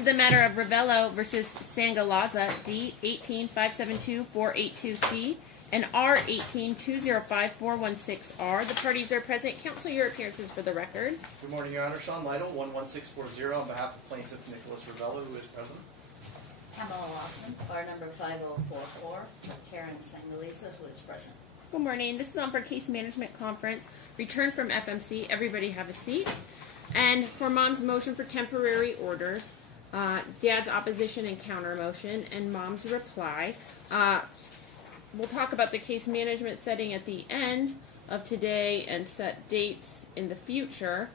is the matter of Ravello versus Sangalaza, D 18-572-482C and R 18-205-416R. The parties are present. Counsel, your appearances for the record. Good morning, Your Honor. Sean Lytle, 11640, on behalf of plaintiff Nicholas Ravello, who is present. Pamela Lawson, bar number 5044, for Karen Sangalaza, who is present. Good morning. This is on for case management conference. Return from FMC. Everybody have a seat. And for Mom's motion for temporary orders, Dad's opposition and counter motion, and Mom's reply. We'll talk about the case management setting at the end of today and set dates in the future.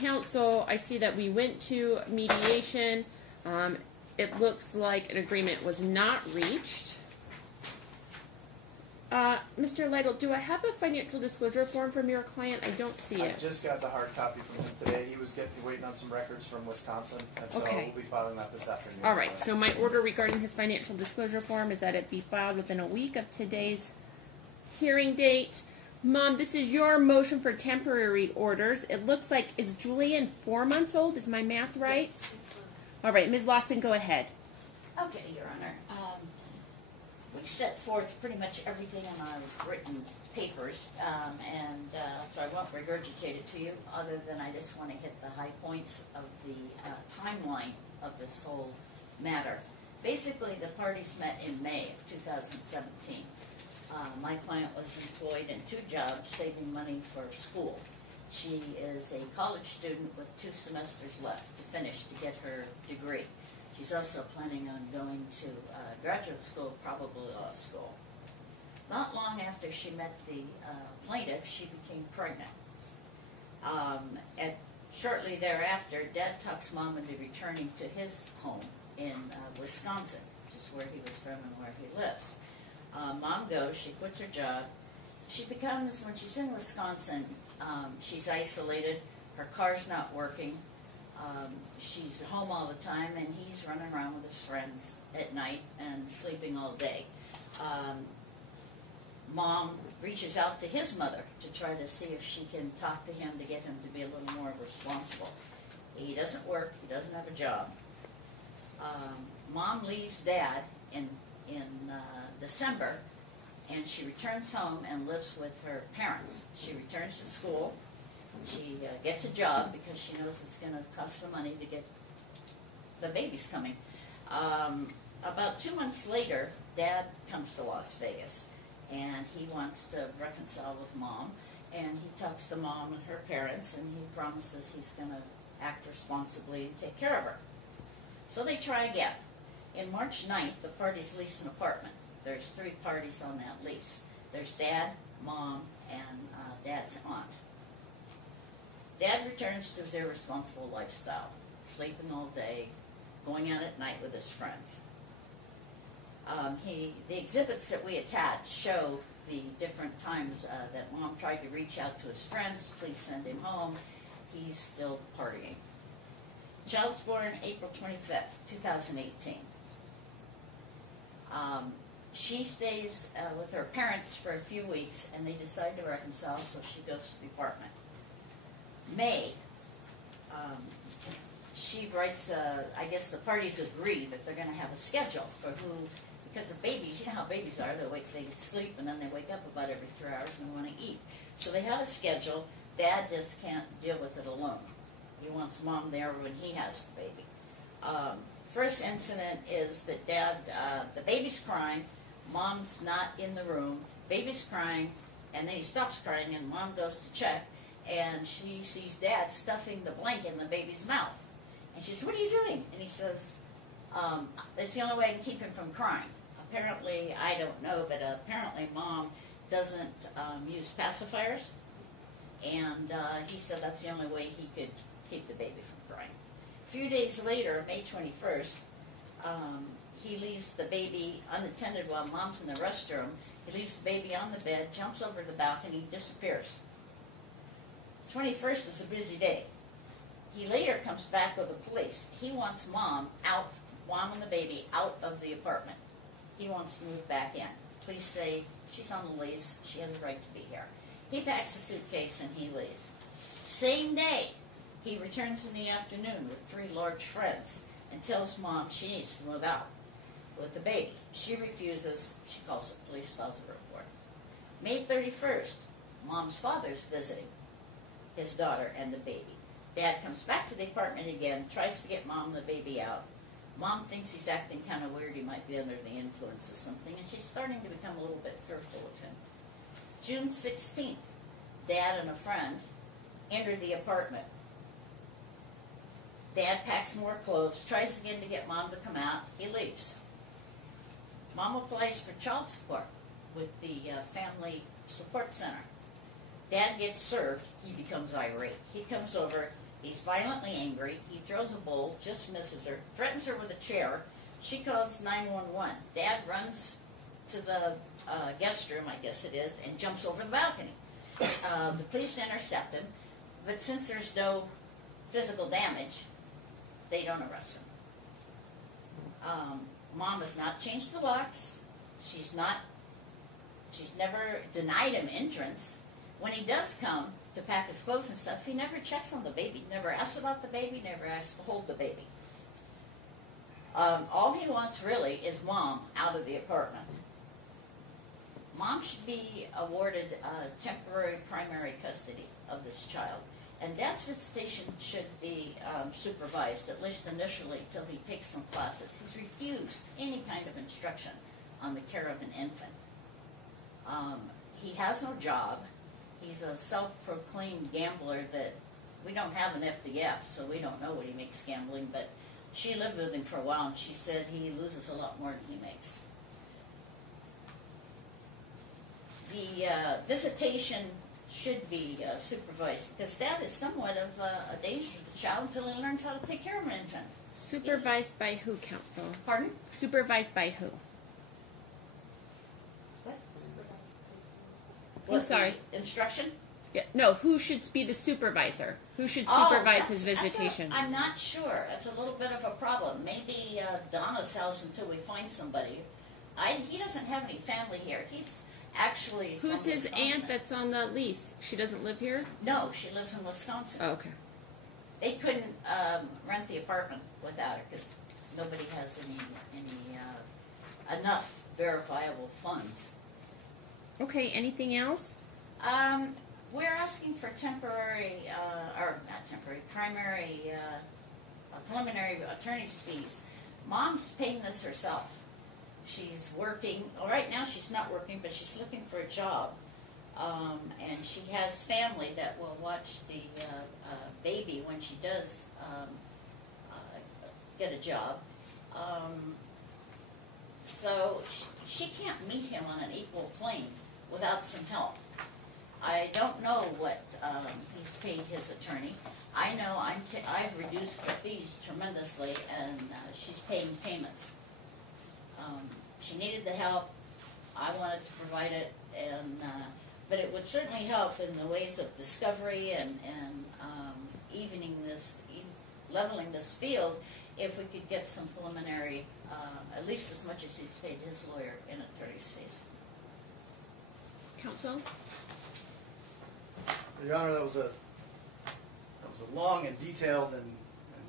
Counsel, I see that we went to mediation. It looks like an agreement was not reached. Mr. Lytle, do I have a financial disclosure form from your client? I don't see it. I just got the hard copy from him today. He was waiting on some records from Wisconsin, and so we'll be filing that this afternoon. All right, so my order regarding his financial disclosure form is that it be filed within a week of today's hearing date. Mom, this is your motion for temporary orders. It looks like, is Julian 4 months old? Is my math right? All right, Ms. Lawson, go ahead. Okay, Your Honor. We set forth pretty much everything in our written papers, so I won't regurgitate it to you, other than I just want to hit the high points of the timeline of this whole matter. Basically, the parties met in May of 2017. My client was employed in 2 jobs, saving money for school. She is a college student with 2 semesters left to finish to get her degree. She's also planning on going to graduate school, probably law school. Not long after she met the plaintiff, she became pregnant. Shortly thereafter, Dad talks Mom into returning to his home in Wisconsin, which is where he was from and where he lives. Mom goes, she quits her job. She becomes, when she's in Wisconsin, she's isolated, her car's not working. She's home all the time, and he's running around with his friends at night and sleeping all day. Mom reaches out to his mother to try to see if she can talk to him to get him to be a little more responsible. He doesn't work. He doesn't have a job. Mom leaves Dad in December, and she returns home and lives with her parents. She returns to school. She gets a job because she knows it's going to cost some money to get the babies coming. About 2 months later, Dad comes to Las Vegas, and he wants to reconcile with Mom, and he talks to Mom and her parents, and he promises he's going to act responsibly and take care of her. So they try again. In March 9th, the parties lease an apartment. There's 3 parties on that lease. There's Dad, Mom, and Dad's aunt. Dad returns to his irresponsible lifestyle, sleeping all day, going out at night with his friends. The exhibits that we attach show the different times that Mom tried to reach out to his friends, please send him home. He's still partying. Child's born April 25th, 2018. She stays with her parents for a few weeks, and they decide to reconcile, so she goes to the apartment. May, she writes, I guess the parties agree that they're going to have a schedule for who, because the babies, you know how babies are, they sleep and then they wake up about every 3 hours and they want to eat. So they have a schedule. Dad just can't deal with it alone. He wants Mom there when he has the baby. First incident is that Dad, the baby's crying, Mom's not in the room, baby's crying, and then he stops crying and Mom goes to check, and she sees Dad stuffing the blanket in the baby's mouth. And she says, "What are you doing?" And he says, "It's the only way I can keep him from crying." Apparently, I don't know, but apparently Mom doesn't use pacifiers. And he said that's the only way he could keep the baby from crying. A few days later, May 21st, he leaves the baby unattended while Mom's in the restroom. He leaves the baby on the bed, jumps over the balcony, disappears. 21st is a busy day. He later comes back with the police. He wants Mom and the baby out of the apartment. He wants to move back in. Police say she's on the lease, she has a right to be here. He packs the suitcase and he leaves. Same day, He returns in the afternoon with 3 large friends and tells Mom she needs to move out with the baby. She refuses. She calls the police, files a report. May 31st, Mom's father's visiting his daughter and the baby. Dad comes back to the apartment again, tries to get Mom and the baby out. Mom thinks he's acting kind of weird. He might be under the influence of something, and she's starting to become a little bit fearful of him. June 16th, Dad and a friend enter the apartment. Dad packs more clothes, tries again to get Mom to come out. He leaves. Mom applies for child support with the family support center. Dad gets served. He becomes irate. He comes over. He's violently angry. He throws a bowl, just misses her, threatens her with a chair. She calls 911. Dad runs to the guest room, I guess it is, and jumps over the balcony. The police intercept him, but since there's no physical damage, they don't arrest him. Mom has not changed the locks. She's never denied him entrance. When he does come to pack his clothes and stuff, he never checks on the baby, never asks about the baby, never asks to hold the baby. All he wants really is Mom out of the apartment. Mom should be awarded temporary primary custody of this child. And Dad's visitation should be supervised, at least initially, till he takes some classes. He's refused any kind of instruction on the care of an infant. He has no job. He's a self-proclaimed gambler that we don't have an FDF, so we don't know what he makes gambling, but she lived with him for a while, and she said he loses a lot more than he makes. The visitation should be supervised, because that is somewhat of a danger to the child until he learns how to take care of an infant. Supervised by who, counsel? Pardon? Supervised by who? What? I'm sorry. The instruction? Yeah, no, who should be the supervisor? Who should supervise his visitation? I'm not sure. That's a little bit of a problem. Maybe Donna's house until we find somebody. He doesn't have any family here. He's actually Who's from his Wisconsin. aunt that's on the lease? She doesn't live here? No, she lives in Wisconsin. Oh, okay. They couldn't rent the apartment without her because nobody has any enough verifiable funds. Okay, anything else? We're asking for temporary, or not temporary, primary, preliminary attorney's fees. Mom's paying this herself. She's working, well, right now she's not working, but she's looking for a job. And she has family that will watch the baby when she does get a job. So she can't meet him on an equal plane without some help. I don't know what he's paid his attorney. I know I've reduced the fees tremendously, and she's paying payments. She needed the help. I wanted to provide it, and but it would certainly help in the ways of discovery and evening this, leveling this field, if we could get some preliminary, at least as much as he's paid his lawyer in attorney's fees. Counsel? Your Honor, that was a long and detailed and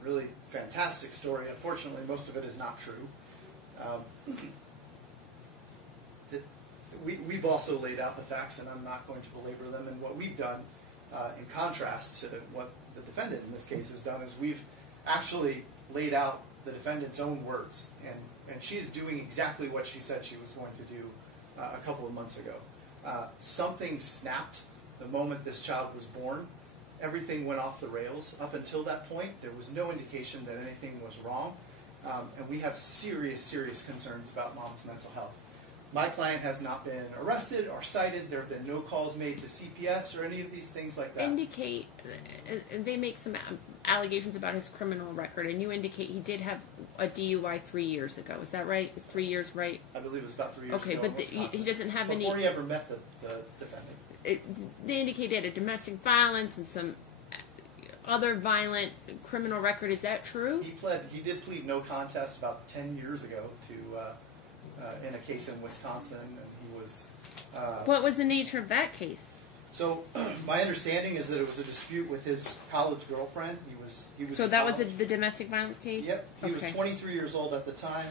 really fantastic story. Unfortunately, most of it is not true. We've also laid out the facts, and I'm not going to belabor them. And what we've done, in contrast to what the defendant in this case has done, is we've actually laid out the defendant's own words. And she's doing exactly what she said she was going to do a couple of months ago. Something snapped the moment this child was born. Everything went off the rails. Up until that point, there was no indication that anything was wrong. And we have serious, serious concerns about Mom's mental health. My client has not been arrested or cited. There have been no calls made to CPS or any of these things like that. They make some allegations about his criminal record, and you indicate he did have a DUI 3 years ago. Is that right? Is 3 years right? I believe it was about 3 years okay, ago. Okay, but he doesn't have before he ever met the defendant. They indicate he had a domestic violence and some other violent criminal record. Is that true? He did plead no contest about 10 years ago to in a case in Wisconsin, and he was. What was the nature of that case? So So my understanding is that it was a dispute with his college girlfriend. He was. So in that was college. the domestic violence case? Yep. He was Okay. 23 years old at the time.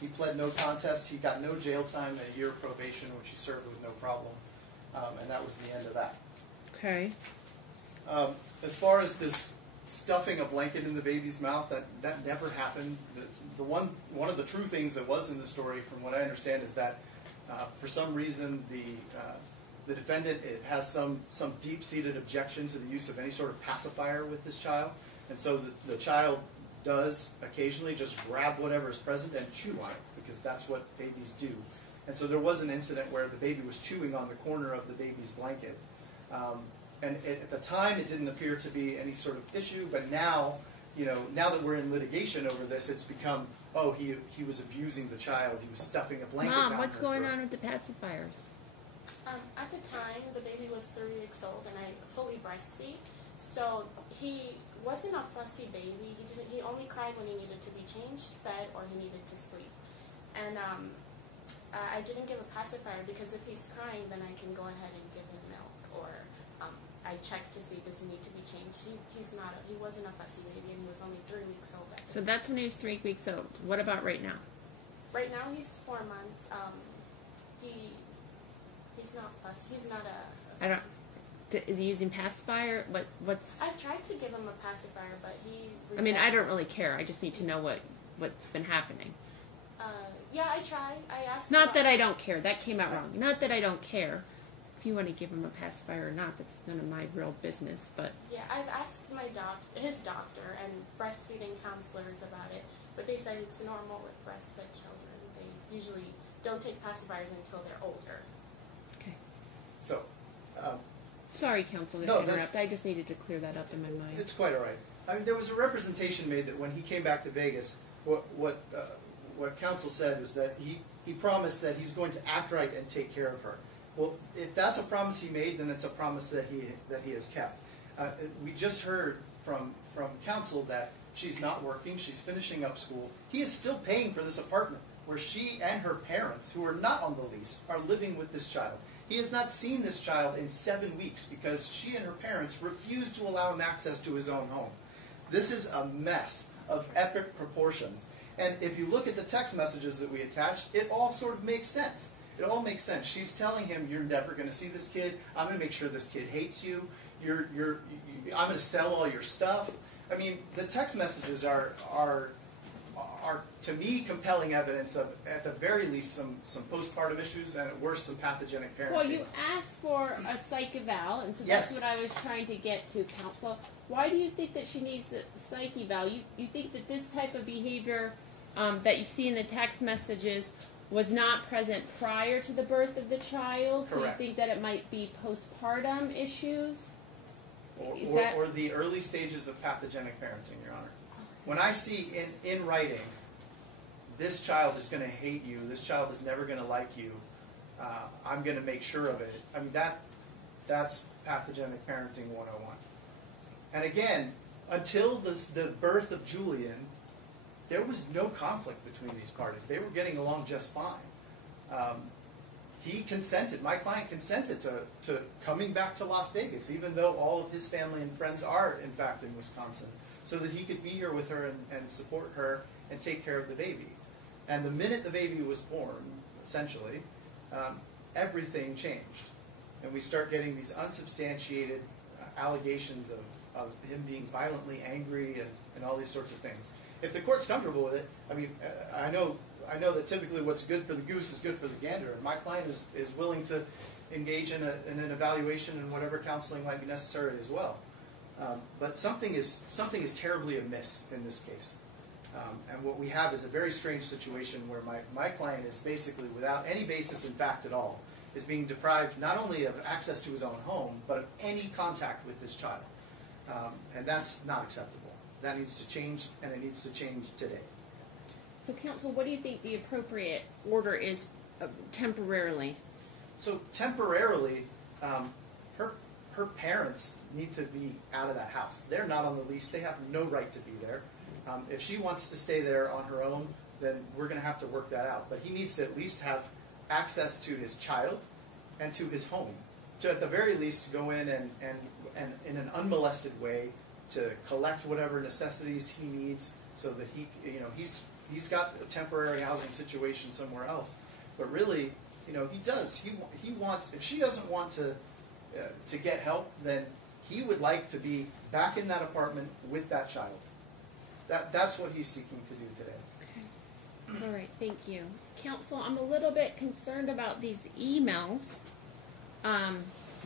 He pled no contest. He got no jail time, a year of probation, which he served with no problem. And that was the end of that. Okay. As far as this stuffing a blanket in the baby's mouth, that never happened. The one of the true things that was in the story, from what I understand, is that for some reason the defendant has some deep-seated objection to the use of any sort of pacifier with this child, and so the child does occasionally just grab whatever is present and chew on it, because that's what babies do. And so there was an incident where the baby was chewing on the corner of the baby's blanket. And at the time, it didn't appear to be any sort of issue, but now, now that we're in litigation over this, it's become, oh, he was abusing the child, he was stuffing a blanket down Mom, what's her going throat. on with the pacifiers? At the time, the baby was 3 weeks old, and I fully breastfeed. So he wasn't a fussy baby. He only cried when he needed to be changed, fed, or he needed to sleep. And I didn't give a pacifier because if he's crying, then I can go ahead and give him milk, or I check to see does he need to be changed. He wasn't a fussy baby, and he was only 3 weeks old. So that's when he was 3 weeks old. What about right now? Right now he's 4 months. He's not fussy. He's not a. I don't. Is he using pacifier? What's? I tried to give him a pacifier, but he. I mean, I rejects don't it. really care. I just need to know what's been happening. Yeah, I tried. I asked. Not him that I don't care. That came out wrong. Not that I don't care. If you want to give him a pacifier or not, that's none of my real business. But Yeah, I've asked his doctor, and breastfeeding counselors about it, but they said it's normal with breastfed children. They usually don't take pacifiers until they're older. okay. So, Sorry, counsel, to No, that's- interrupt. I just needed to clear that up in my mind. it's quite all right. I mean, there was a representation made that when he came back to Vegas, what counsel said was that he promised that he's going to act right and take care of her. Well, if that's a promise he made, then it's a promise that he has kept. We just heard from counsel that she's not working, she's finishing up school. He is still paying for this apartment where she and her parents, who are not on the lease, are living with this child. He has not seen this child in 7 weeks because she and her parents refused to allow him access to his own home. This is a mess of epic proportions. And if you look at the text messages that we attached, it all sort of makes sense. It all makes sense. She's telling him, you're never going to see this kid. I'm going to make sure this kid hates you. I'm going to sell all your stuff. I mean, the text messages are to me compelling evidence of, at the very least, some postpartum issues, and at worst, some pathogenic parenting. Well, you asked for a psych eval, and so Yes. that's what I was trying to get to, counsel. Why do you think that she needs the psych eval? You think that this type of behavior that you see in the text messages was not present prior to the birth of the child? Correct. So you think that it might be postpartum issues? Is Or that- the early stages of pathogenic parenting, Your Honor. When I see in writing, this child is going to hate you, this child is never going to like you, I'm going to make sure of it. I mean, that's pathogenic parenting 101. And again, until the birth of Julian, there was no conflict between these parties. They were getting along just fine. He consented, my client consented to coming back to Las Vegas, even though all of his family and friends are, in fact, in Wisconsin, so that he could be here with her and support her and take care of the baby. And the minute the baby was born, essentially, everything changed. And we start getting these unsubstantiated allegations of him being violently angry and all these sorts of things. If the court's comfortable with it, I mean, I know that typically what's good for the goose is good for the gander, and my client is willing to engage in an evaluation and whatever counseling might be necessary as well. But something is terribly amiss in this case. And what we have is a very strange situation where my client is basically, without any basis in fact at all, is being deprived not only of access to his own home, but of any contact with this child. And that's not acceptable. That needs to change, and it needs to change today. So, counsel, what do you think the appropriate order is temporarily? So temporarily, her parents need to be out of that house. They're not on the lease. They have no right to be there. If she wants to stay there on her own, then we're going to have to work that out. But he needs to at least have access to his child and to his home. to at the very least go in and in an unmolested way to collect whatever necessities he needs, so that he's got a temporary housing situation somewhere else. But really, he wants, if she doesn't want to get help, then he would like to be back in that apartment with that child. That's what he's seeking to do today. Okay. All right, thank you. Counsel, I'm a little bit concerned about these emails.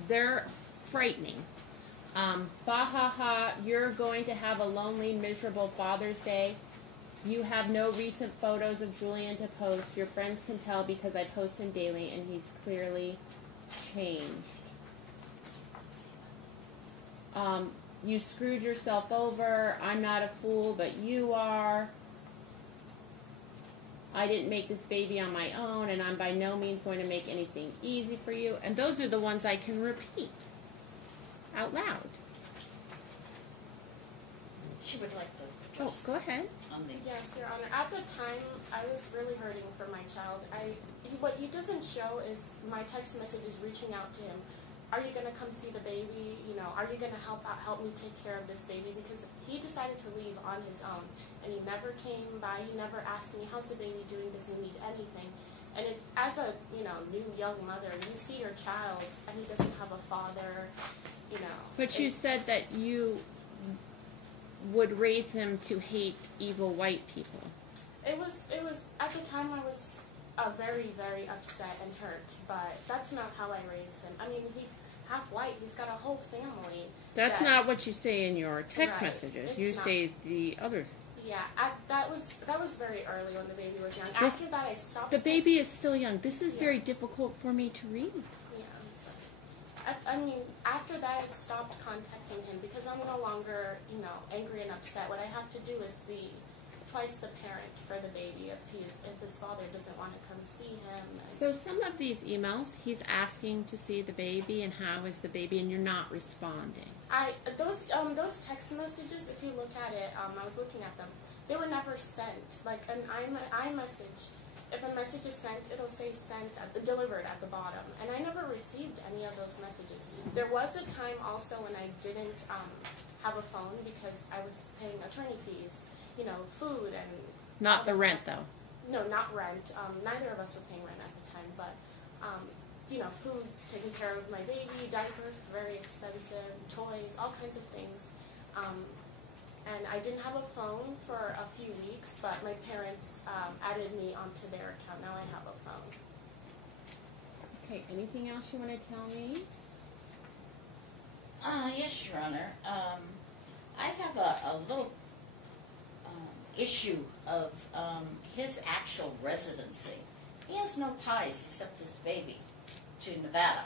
They're frightening. Bahaha, you're going to have a lonely, miserable Father's Day. You have no recent photos of Julian to post. Your friends can tell because I post him daily and he's clearly changed. You screwed yourself over. I'm not a fool, but you are. I didn't make this baby on my own, and I'm by no means going to make anything easy for you. And those are the ones I can repeat out loud. She would like to. Oh, go ahead. Yes, Your Honor. At the time, I was really hurting for my child. What he doesn't show is my text messages reaching out to him. Are you going to come see the baby? Are you going to help me take care of this baby? Because he decided to leave on his own, and he never came by. He never asked me, how's the baby doing? Does he need anything? And as a new young mother, you see your child, and he doesn't have a father. But you said that you would raise him to hate evil white people. It was at the time I was very, very upset and hurt, but that's not how I raised him. I mean, he's half white. He's got a whole family. That's not what you say in your text Right. messages. It's You not. say the other. Yeah, that was very early when the baby was young. After that, I stopped. The baby is still young. This is very difficult for me to read. Yeah. I mean, after that, I stopped contacting him because I'm no longer, angry and upset. What I have to do is be twice the parent for the baby if his father doesn't want to come see him. So some of these emails, he's asking to see the baby and how is the baby, and you're not responding. Those text messages, if you look at it, I was looking at them. They were never sent. Like an iMessage, if a message is sent, it'll say sent, delivered at the bottom. And I never received any of those messages. There was a time also when I didn't have a phone because I was paying attorney fees, food and... Not the rent, though. No, not rent. Neither of us were paying rent at the time, but, food, taking care of my baby, diapers, very expensive, toys, all kinds of things. And I didn't have a phone for a few weeks, but my parents added me onto their account. Now I have a phone. Okay, anything else you want to tell me? Yes, Your Honor. I have a little issue of his actual residency. He has no ties except this baby to Nevada.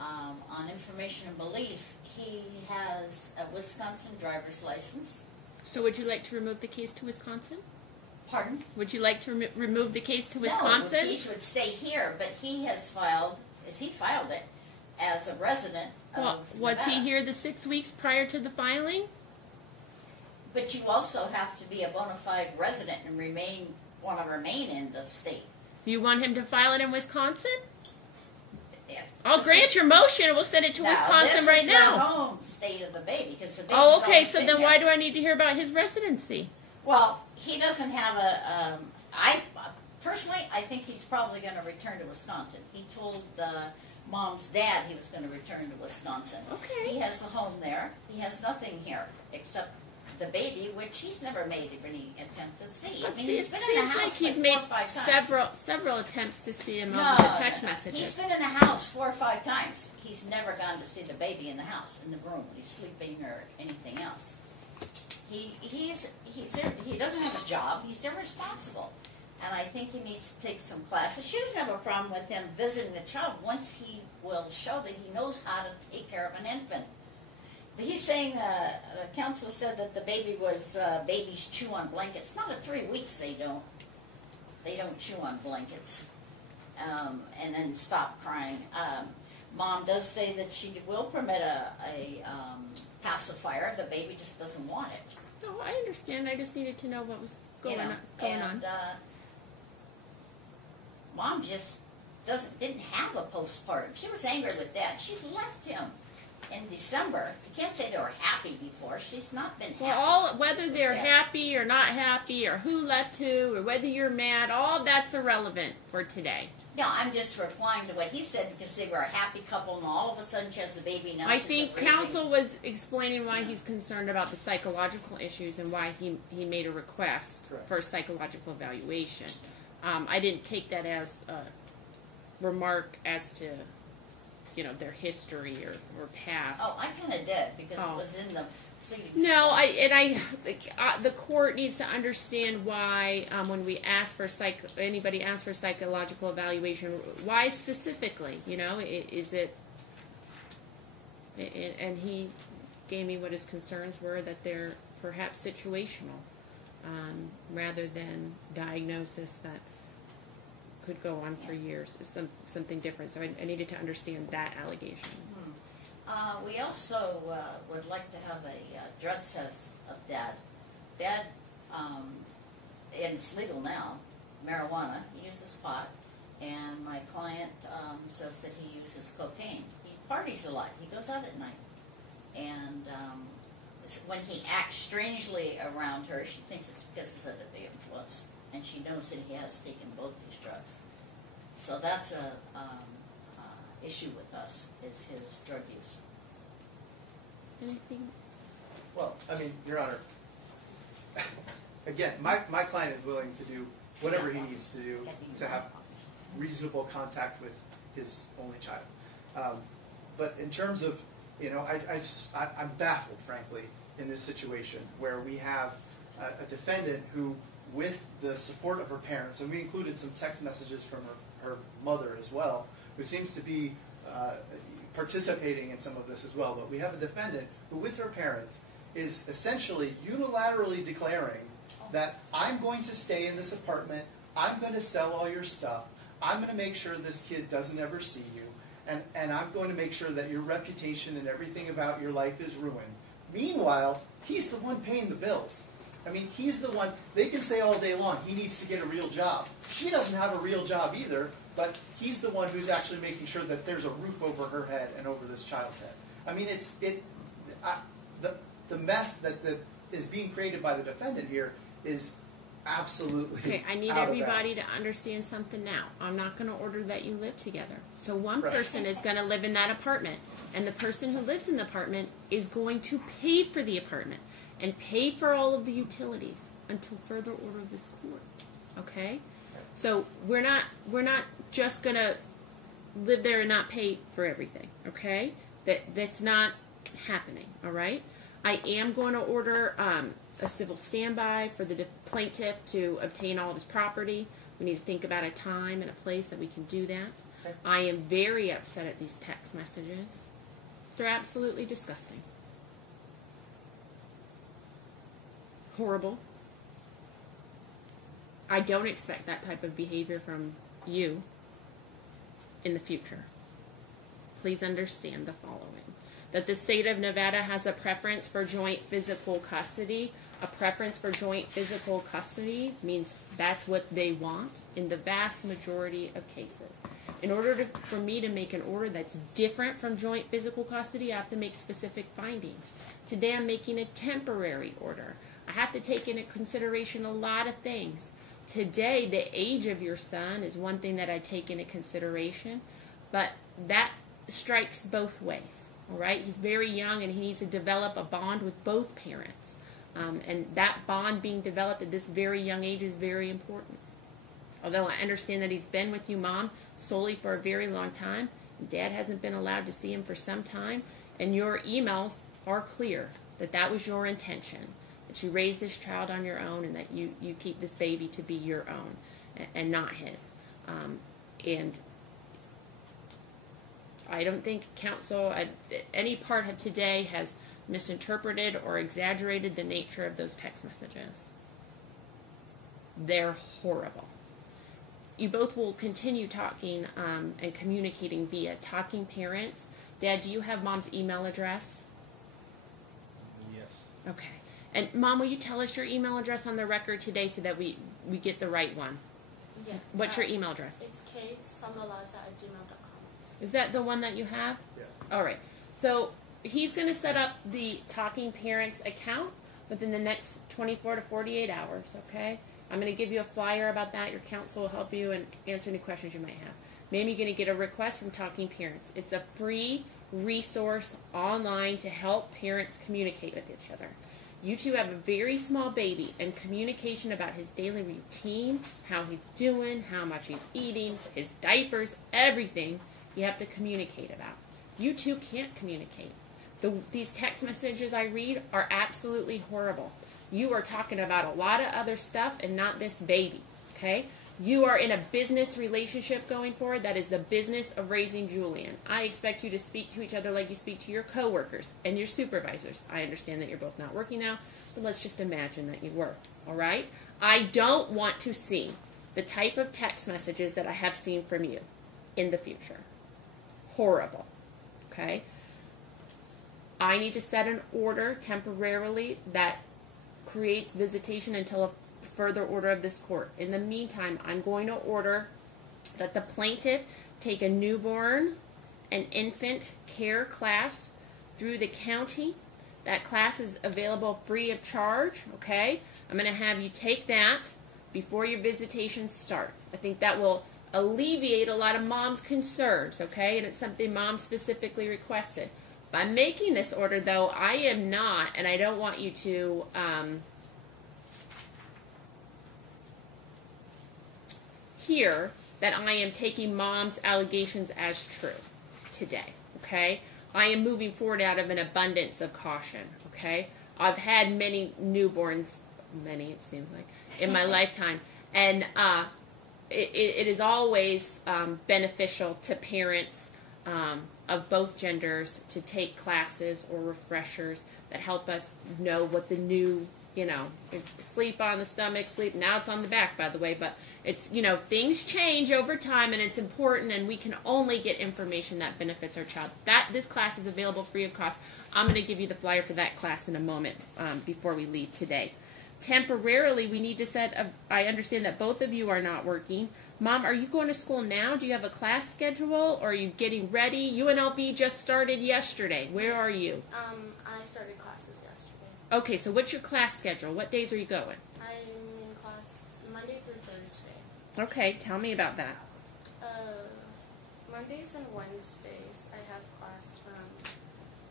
On information and belief, he has a Wisconsin driver's license. So would you like to remove the case to Wisconsin? Pardon? Would you like to remove the case to Wisconsin? No, he should stay here, but he filed it as a resident of Was Nevada. he here the 6 weeks prior to the filing? But you also have to be a bona fide resident and want to remain in the state. You want him to file it in Wisconsin? Yeah. I'll grant your motion and we'll send it to Wisconsin right This is now. the home state of the baby because the baby's Oh, okay, always so been then here. why do I need to hear about his residency? Well, he doesn't have personally, I think he's probably going to return to Wisconsin. He told Mom's dad he was going to return to Wisconsin. Okay. He has a home there. He has nothing here except the baby, which he's never made any attempt to see. I mean, he's been in the house like he's like made 4 or 5 times. several attempts to see him No, over the text no. messages. He's been in the house 4 or 5 times. He's never gone to see the baby in the house, in the room, when he's sleeping or anything else. He doesn't have a job. He's irresponsible. And I think he needs to take some classes. She doesn't have a problem with him visiting the child once he will show that he knows how to take care of an infant. He's saying, the counsel said that the baby was, babies chew on blankets. Not at 3 weeks they don't. They don't chew on blankets. And then stop crying. Mom does say that she will permit a pacifier. The baby just doesn't want it. No, I understand. I just needed to know what was going on. Mom just didn't have a postpartum. She was angry with Dad. She left him in December. You can't say they were happy before. She's not been happy. Well, whether they're happy or not happy, or who left who, or whether you're mad, all that's irrelevant for today. No, I'm just replying to what he said because they were a happy couple, and all of a sudden she has a baby now. I think counsel was explaining why he's concerned about the psychological issues and why he made a request for a psychological evaluation. I didn't take that as a remark as to, their history or past. Oh, I kind of did because it was in the pleading. No, the court needs to understand why when we ask for anybody asks for psychological evaluation, why specifically? Is it? And he gave me what his concerns were, that they're perhaps situational, rather than diagnosis that could go on for years. It's something different. So I needed to understand that allegation. We also would like to have a drug test of Dad. Dad, and it's legal now, marijuana. He uses pot, and my client says that he uses cocaine. He parties a lot. He goes out at night, and when he acts strangely around her, she thinks it's because he's under the influence, and she knows that he has taken both these drugs. So that's a issue with us, is his drug use. Anything? Well, I mean, Your Honor, again, my client is willing to do whatever he needs to do to have reasonable contact with his only child. But in terms of, I'm baffled, frankly, in this situation where we have a defendant who, with the support of her parents, and we included some text messages from her mother as well, who seems to be participating in some of this as well. But we have a defendant who, with her parents, is essentially unilaterally declaring that I'm going to stay in this apartment, I'm going to sell all your stuff, I'm going to make sure this kid doesn't ever see you, and I'm going to make sure that your reputation and everything about your life is ruined. Meanwhile, he's the one paying the bills. I mean, he's the one, they can say all day long, he needs to get a real job. She doesn't have a real job either, but he's the one who's actually making sure that there's a roof over her head and over this child's head. I mean, the mess that is being created by the defendant here is absolutely okay. I need out of everybody bounds. to understand something now. I'm not going to order that you live together. So one person is going to live in that apartment, and the person who lives in the apartment is going to pay for the apartment and pay for all of the utilities until further order of this court. Okay? So we're not just going to live there and not pay for everything. Okay? That's not happening. All right? I am going to order a civil standby for the plaintiff to obtain all of his property. We need to think about a time and a place that we can do that. Okay. I am very upset at these text messages. They're absolutely disgusting. Horrible. I don't expect that type of behavior from you in the future. Please understand the following. That the state of Nevada has a preference for joint physical custody. A preference for joint physical custody means that's what they want in the vast majority of cases. In order for me to make an order that's different from joint physical custody, I have to make specific findings. Today I'm making a temporary order. I have to take into consideration a lot of things. Today, the age of your son is one thing that I take into consideration, but that strikes both ways. All right, he's very young, and he needs to develop a bond with both parents. And that bond being developed at this very young age is very important. Although I understand that he's been with you, Mom, solely for a very long time, and Dad hasn't been allowed to see him for some time, and your emails are clear that that was your intention, that you raise this child on your own, and that you keep this baby to be your own and not his. And I don't think counsel at any part of today has misinterpreted or exaggerated the nature of those text messages. They're horrible. You both will continue talking and communicating via Talking Parents. Dad, do you have Mom's email address? Yes. Okay. And Mom, will you tell us your email address on the record today so that we get the right one? Yes. What's your email address? It's Case samalaza@gmail.com. Is that the one that you have? Yeah. All right. So he's going to set up the Talking Parents account within the next 24 to 48 hours, okay? I'm going to give you a flyer about that. Your counsel will help you and answer any questions you might have. Maybe you're going to get a request from Talking Parents. It's a free resource online to help parents communicate with each other. You two have a very small baby, and communication about his daily routine, how he's doing, how much he's eating, his diapers, everything you have to communicate about. You two can't communicate. These text messages I read are absolutely horrible. You are talking about a lot of other stuff and not this baby, okay? You are in a business relationship going forward. That is the business of raising Julian. I expect you to speak to each other like you speak to your coworkers and your supervisors. I understand that you're both not working now, but let's just imagine that you were, all right? I don't want to see the type of text messages that I have seen from you in the future. Horrible, okay? I need to set an order temporarily that creates visitation until a further order of this court. In the meantime, I'm going to order that the plaintiff take a newborn and infant care class through the county. That class is available free of charge, okay? I'm going to have you take that before your visitation starts. I think that will alleviate a lot of moms' concerns, okay? And it's something mom specifically requested. By making this order, though, I am not, and I don't want you to hear that I am taking mom's allegations as true today, okay? I am moving forward out of an abundance of caution, okay? I've had many newborns, many it seems like, in my lifetime, and it is always beneficial to parents of both genders to take classes or refreshers that help us know what the new, sleep on the stomach, sleep, now it's on the back, by the way, but it's, things change over time, and it's important, and we can only get information that benefits our child. This class is available free of cost. I'm going to give you the flyer for that class in a moment before we leave today. Temporarily, we need to I understand that both of you are not working. Mom, are you going to school now? Do you have a class schedule, or are you getting ready? UNLV just started yesterday. Where are you? I started classes yesterday. Okay, so what's your class schedule? What days are you going? I'm in class Monday through Thursday. Okay, tell me about that. Mondays and Wednesdays I have class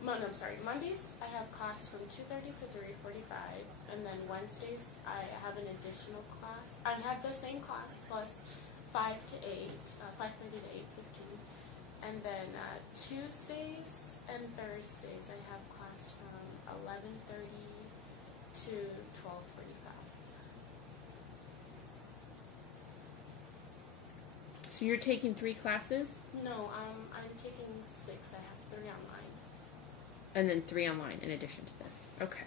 Mondays I have class from 2:30 to 3:45, and then Wednesdays I have an additional class. I have the same class plus 5 to 8, 5:30 to 8:15, and then Tuesdays and Thursdays I have class from 11:30 to 12:45. So you're taking 3 classes? No, I'm taking 6. I have 3 online. And then 3 online in addition to this. Okay.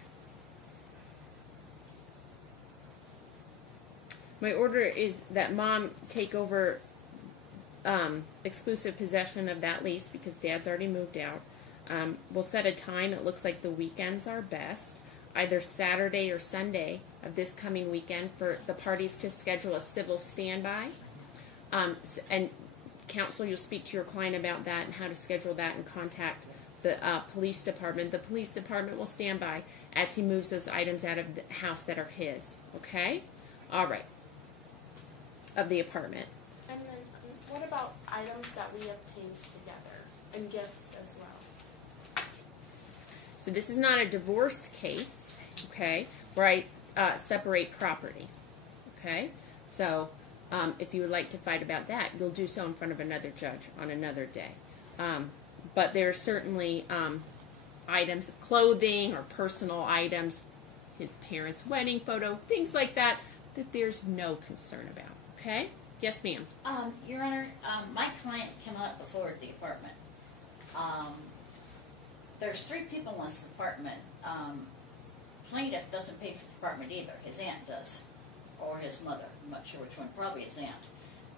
My order is that Mom take over exclusive possession of that lease because Dad's already moved out. We'll set a time. It looks like the weekends are best, either Saturday or Sunday of this coming weekend, for the parties to schedule a civil standby. And counsel, you'll speak to your client about that and how to schedule that and contact the police department. The police department will stand by as he moves those items out of the house that are his. Okay? All right. Of the apartment. And then what about items that we obtained together and gifts as well? So this is not a divorce case, okay, where I separate property. Okay? So if you would like to fight about that, you'll do so in front of another judge on another day. But there are certainly items of clothing or personal items, his parents' wedding photo, things like that there's no concern about. Okay? Yes, ma'am. Your Honor, my client came out before at the apartment. There's 3 people in this apartment. Plaintiff doesn't pay for the apartment either. His aunt does, or his mother. I'm not sure which one. Probably his aunt.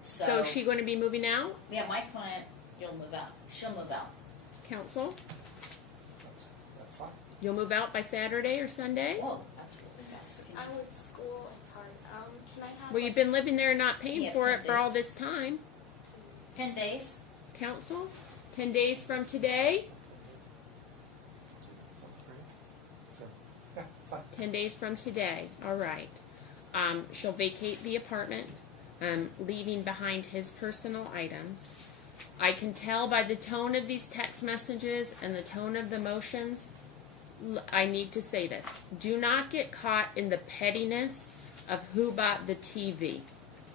So is she going to be moving out? Yeah, my client, you'll move out. She'll move out. Counsel? That's fine. You'll move out by Saturday or Sunday? Oh, that's really fast. I'm with school. It's hard. Can I have? Well, you've been living there and not paying Yeah, for 10 it for all days. this time. 10 days? Council? 10 days from today? Yeah, it's fine. 10 days from today. All right. She'll vacate the apartment, leaving behind his personal items. I can tell by the tone of these text messages and the tone of the motions, I need to say this. Do not get caught in the pettiness of who bought the TV.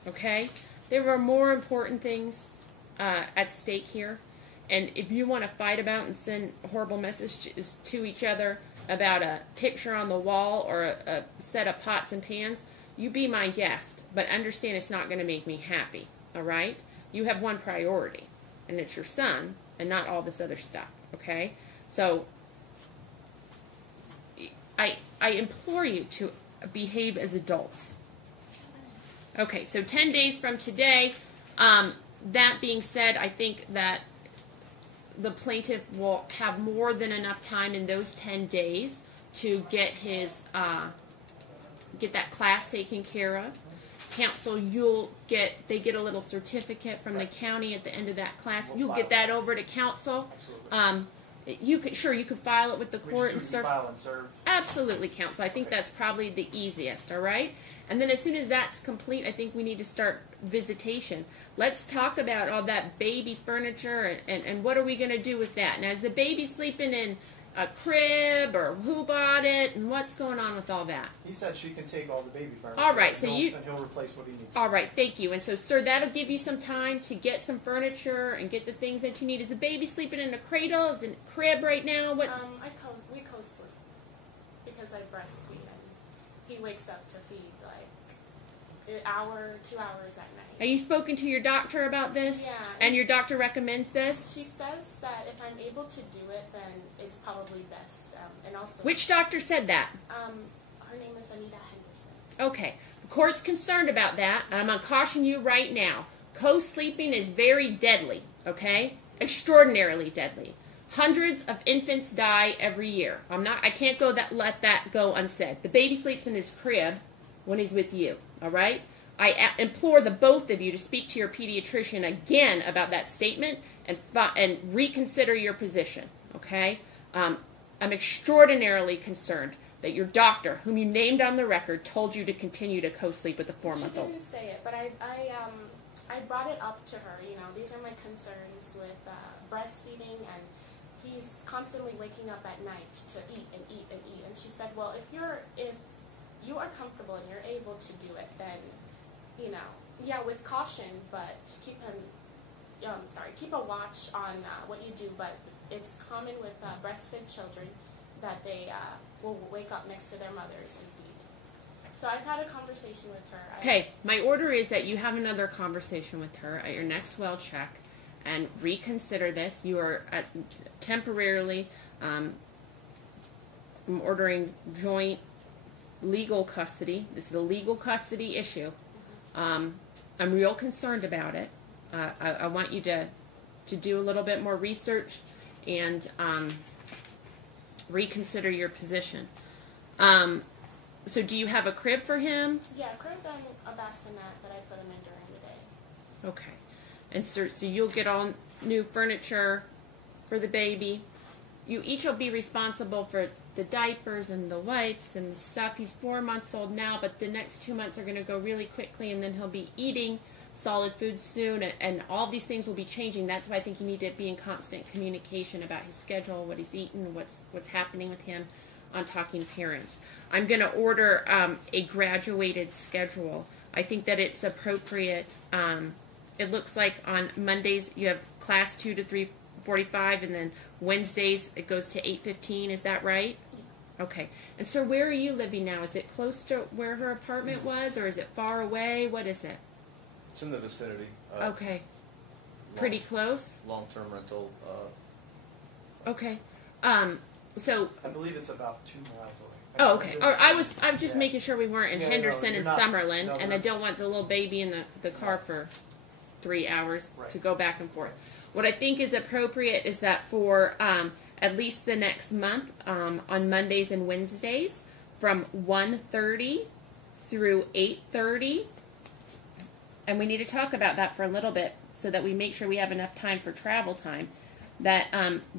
Okay? There are more important things at stake here. And if you want to fight about and send horrible messages to each other about a picture on the wall or a set of pots and pans, you be my guest. But understand it's not going to make me happy. All right? You have one priority, and it's your son and not all this other stuff. Okay? So I implore you to behave as adults. Okay, so 10 days from today. That being said, I think that the plaintiff will have more than enough time in those 10 days to get his get that class taken care of. Counsel, they get a little certificate from the county at the end of that class. We'll You'll get file that over to counsel. Absolutely. You could file it with the We court just and serve. file and serve. Absolutely, counsel. I think that's probably the easiest, all right? And then as soon as that's complete, I think we need to start visitation. Let's talk about all that baby furniture and what are we going to do with that? Now, is the baby sleeping in a crib or who bought it and what's going on with all that? He said she can take all the baby furniture. All right, so and you- and he'll replace what he needs. All right, thank you. And so, sir, that'll give you some time to get some furniture and get the things that you need. Is the baby sleeping in a cradle? Is it in a crib right now? What's... We co-sleep because I breastfeed and he wakes up to feed like an hour, 2 hours at night. Are you spoken to your doctor about this? Yeah. And your doctor recommends this? She says that if I'm able to do it, then it's probably best. And also, Which doctor said that? her name is Anita Henderson. Okay. The court's concerned about that, and I'm going to caution you right now. Co-sleeping is very deadly, okay? Extraordinarily deadly. Hundreds of infants die every year. I can't let that go unsaid. The baby sleeps in his crib when he's with you, all right? I implore the both of you to speak to your pediatrician again about that statement and reconsider your position, okay? I'm extraordinarily concerned that your doctor, whom you named on the record, told you to continue to co-sleep with the 4-month-old. She didn't say it, but I brought it up to her. You know, these are my concerns with breastfeeding, and he's constantly waking up at night to eat and eat and eat. And she said, well, if you are comfortable and you're able to do it, then, you know, yeah, with caution, but keep a watch on what you do. But it's common with breastfed children that they will wake up next to their mothers and feed. So I've had a conversation with her. Okay, my order is that you have another conversation with her at your next well check and reconsider this. You are temporarily I'm ordering joint legal custody. This is a legal custody issue. I'm real concerned about it. I want you to do a little bit more research and reconsider your position. So do you have a crib for him? Yeah, crib and a bassinet that I put him in during the day. Okay. And so you'll get all new furniture for the baby. You each will be responsible for the diapers and the wipes and the stuff. He's 4 months old now, but the next 2 months are going to go really quickly, and then he'll be eating solid food soon, and all these things will be changing. That's why I think you need to be in constant communication about his schedule, what he's eating, what's happening with him on Talking Parents. I'm going to order a graduated schedule. I think that it's appropriate. It looks like on Mondays you have class 2 to 3:45, and then Wednesdays it goes to 8:15. Is that right? Okay. And so where are you living now? Is it close to where her apartment was, or is it far away? What is it? It's in the vicinity. Okay. Pretty close? Long-term rental. Okay. So. I believe it's about 2 miles away. Oh, okay. Or I was just Yeah. making sure we weren't in Yeah, no, Henderson you're and not. Summerlin, No, and I we're- don't want the little baby in the car for 3 hours Right. to go back and forth. What I think is appropriate is that for at least the next month, on Mondays and Wednesdays, from 1:30 through 8:30, and we need to talk about that for a little bit so that we make sure we have enough time for travel time, that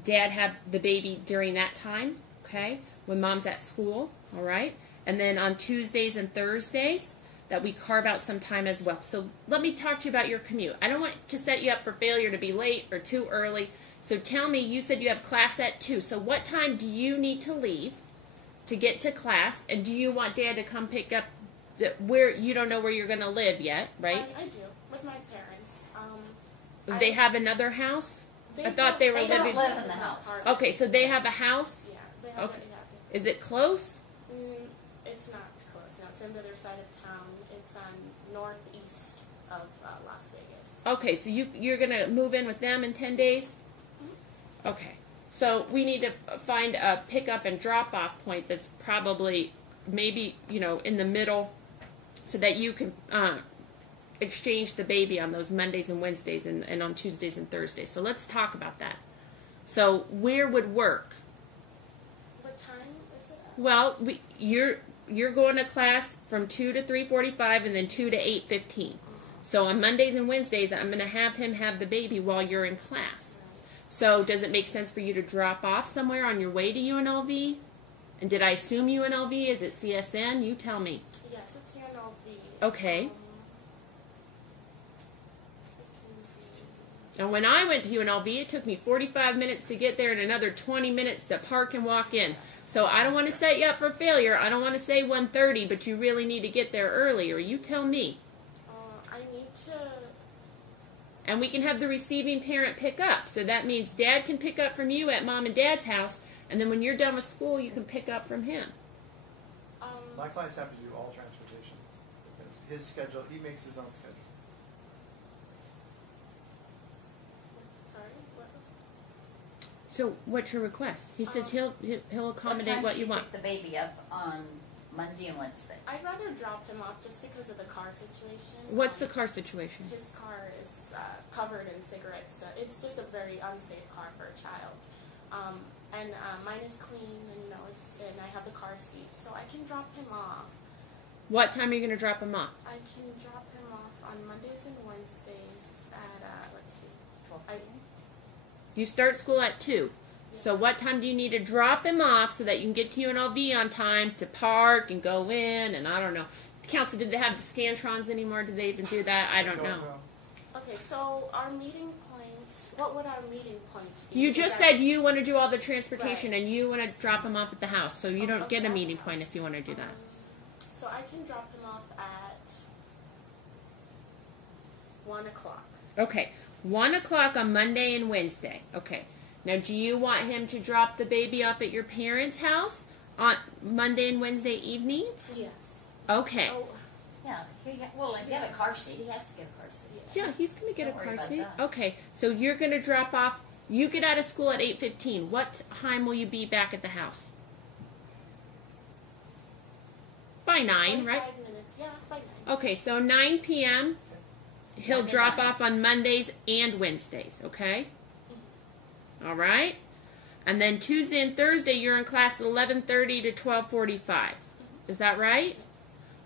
Dad have the baby during that time, okay, when Mom's at school, all right? And then on Tuesdays and Thursdays, that we carve out some time as well. So let me talk to you about your commute. I don't want to set you up for failure to be late or too early. So tell me, you said you have class at 2. So what time do you need to leave to get to class? And do you want Dad to come pick up where you don't know where you're going to live yet, right? I do, with my parents. They have another house? I thought they were They living... don't live in the house. Okay, so they have a house? Yeah, they have Okay. it. Is it close? It's not close. No, it's on the other side of town. It's on northeast of Las Vegas. Okay, so you're going to move in with them in 10 days? Okay. So we need to find a pickup and drop-off point that's probably maybe, in the middle so that you can exchange the baby on those Mondays and Wednesdays and on Tuesdays and Thursdays. So let's talk about that. So where would work? What time is it at? Well, you're going to class from 2 to 3:45 and then 2 to 8:15. So on Mondays and Wednesdays, I'm going to have him have the baby while you're in class. So does it make sense for you to drop off somewhere on your way to UNLV? And did I assume UNLV? Is it CSN? You tell me. Yes, it's UNLV. Okay. And when I went to UNLV, it took me 45 minutes to get there and another 20 minutes to park and walk in. So I don't want to set you up for failure. I don't want to say 1:30, but you really need to get there earlier. You tell me. I need to. And we can have the receiving parent pick up. So that means Dad can pick up from you at Mom and Dad's house, and then when you're done with school, you can pick up from him. My clients have to do all transportation because his schedule, he makes his own schedule. Sorry. What? So what's your request? He says he'll accommodate what you want. Pick the baby up on Monday and Wednesday. I'd rather drop him off just because of the car situation. What's the car situation? His car is covered in cigarettes. So it's just a very unsafe car for a child. And mine is clean, and and I have the car seat, so I can drop him off. What time are you going to drop him off? I can drop him off on Mondays and Wednesdays at let's see, 12 I, You start school at 2. So what time do you need to drop him off so that you can get to UNLV on time to park and go in? And I don't know. Council, did they have the Scantrons anymore? Did they even do that? I don't know. Okay, so our meeting point. What would our meeting point be? You just Because said you want to do all the transportation Right. and you want to drop him off at the house. So you don't get a Okay. meeting point if you want to do that. So I can drop him off at 1:00. Okay. 1 o'clock on Monday and Wednesday. Okay. Now, do you want him to drop the baby off at your parents' house on Monday and Wednesday evenings? Yes. Okay. Oh, Yeah, and get a car seat. He has to get a car seat. Yeah, he's going to get Don't a worry car about seat. that. Okay, so you're going to drop off. You get out of school at 8:15. What time will you be back at the house? By 9, right? 45 minutes. Yeah, by 9. Okay, so 9 p.m. He'll 9 to drop 9. off on Mondays and Wednesdays, okay? All right? And then Tuesday and Thursday, you're in class at 11:30 to 12:45. Is that right?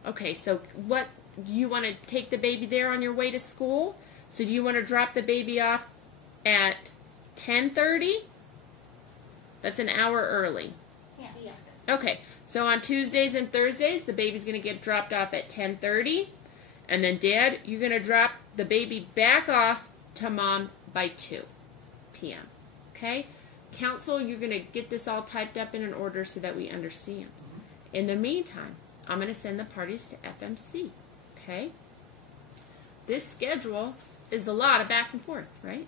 Okay, so what, you want to take the baby there on your way to school? So do you want to drop the baby off at 10:30? That's an hour early. Yeah. Yes. Okay, so on Tuesdays and Thursdays, the baby's going to get dropped off at 10:30. And then, Dad, you're going to drop the baby back off to Mom by 2 p.m. Okay? Council, you're going to get this all typed up in an order so that we understand. In the meantime, I'm going to send the parties to FMC. Okay? This schedule is a lot of back and forth, right?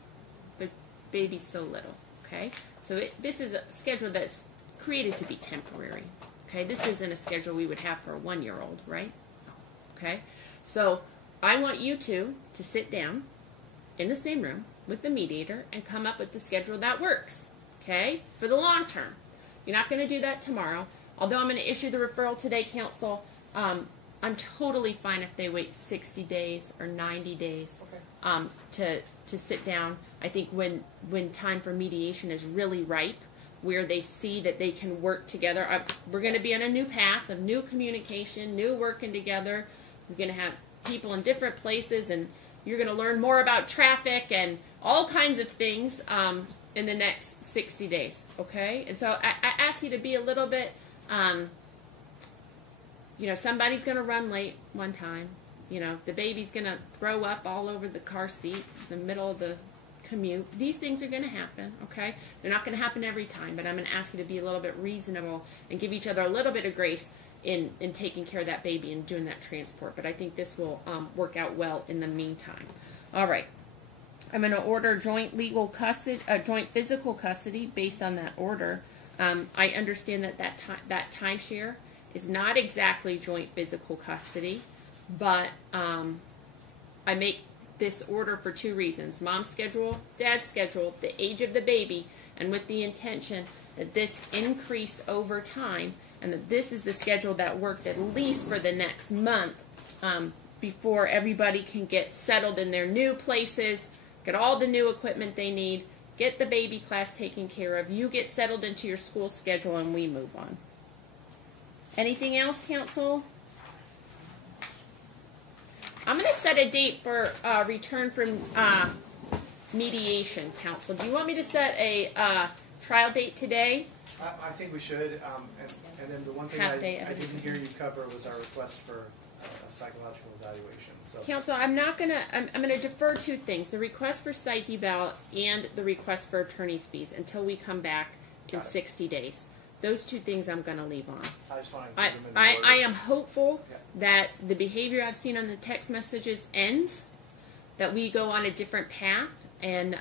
But baby's so little. Okay? So this is a schedule that's created to be temporary. Okay? This isn't a schedule we would have for a 1-year-old, right? Okay? So I want you two to sit down in the same room with the mediator and come up with the schedule that works, okay, for the long term. You're not going to do that tomorrow. Although I'm going to issue the referral today, Council, I'm totally fine if they wait 60 days or 90 days to sit down. I think when time for mediation is really ripe, where they see that they can work together. We're going to be on a new path of new communication, new working together. We're going to have people in different places, and You're going to learn more about traffic and all kinds of things in the next 60 days, okay? And so I ask you to be a little bit, somebody's going to run late one time. The baby's going to throw up all over the car seat in the middle of the commute. These things are going to happen, okay? They're not going to happen every time, but I'm going to ask you to be a little bit reasonable and give each other a little bit of grace in taking care of that baby and doing that transport. But I think this will work out well in the meantime. All right. I'm going to order joint physical custody based on that order. I understand that timeshare is not exactly joint physical custody, but I make this order for two reasons: mom's schedule, dad's schedule, the age of the baby, and with the intention that this increase over time, and that this is the schedule that works at least for the next month before everybody can get settled in their new places, get all the new equipment they need, get the baby class taken care of, you get settled into your school schedule, and we move on. Anything else, counsel? I'm going to set a date for return from mediation, counsel. Do you want me to set a trial date today? I think we should. And then the one thing I didn't hear you cover was our request for a psychological evaluation. So, counsel, I'm going to defer two things: the request for psych eval and the request for attorney's fees until we come back in 60 days. Those two things I'm going to leave on. I just want to I am hopeful that the behavior I've seen on the text messages ends, that we go on a different path, and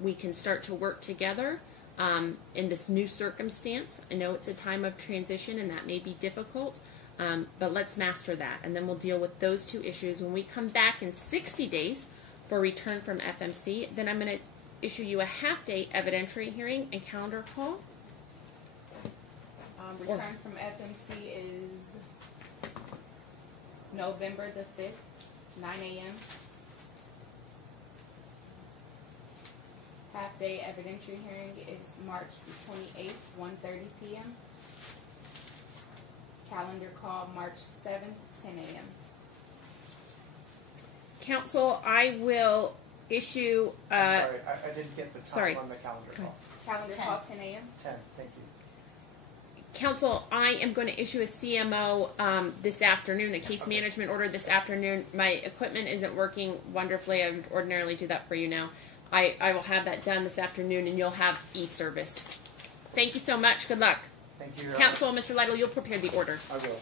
we can start to work together in this new circumstance. I know it's a time of transition, and that may be difficult, but let's master that, and then we'll deal with those two issues. When we come back in 60 days for return from FMC, then I'm going to issue you a half-day evidentiary hearing and calendar call. Return from FMC is November the 5th, 9 a.m. Half-day evidentiary hearing is March the 28th, 1:30 p.m. Calendar call March 7th, 10 a.m. Counsel, I will issue... I'm sorry, I didn't get the time on the calendar call. Calendar call 10 a.m. 10, thank you. Counsel, I am going to issue a CMO this afternoon, a case management order this afternoon. My equipment isn't working wonderfully. I would ordinarily do that for you now. I will have that done this afternoon, and you'll have e-service. Thank you so much. Good luck. Thank you. Counsel, Mr. Lytle, you'll prepare the order. I will.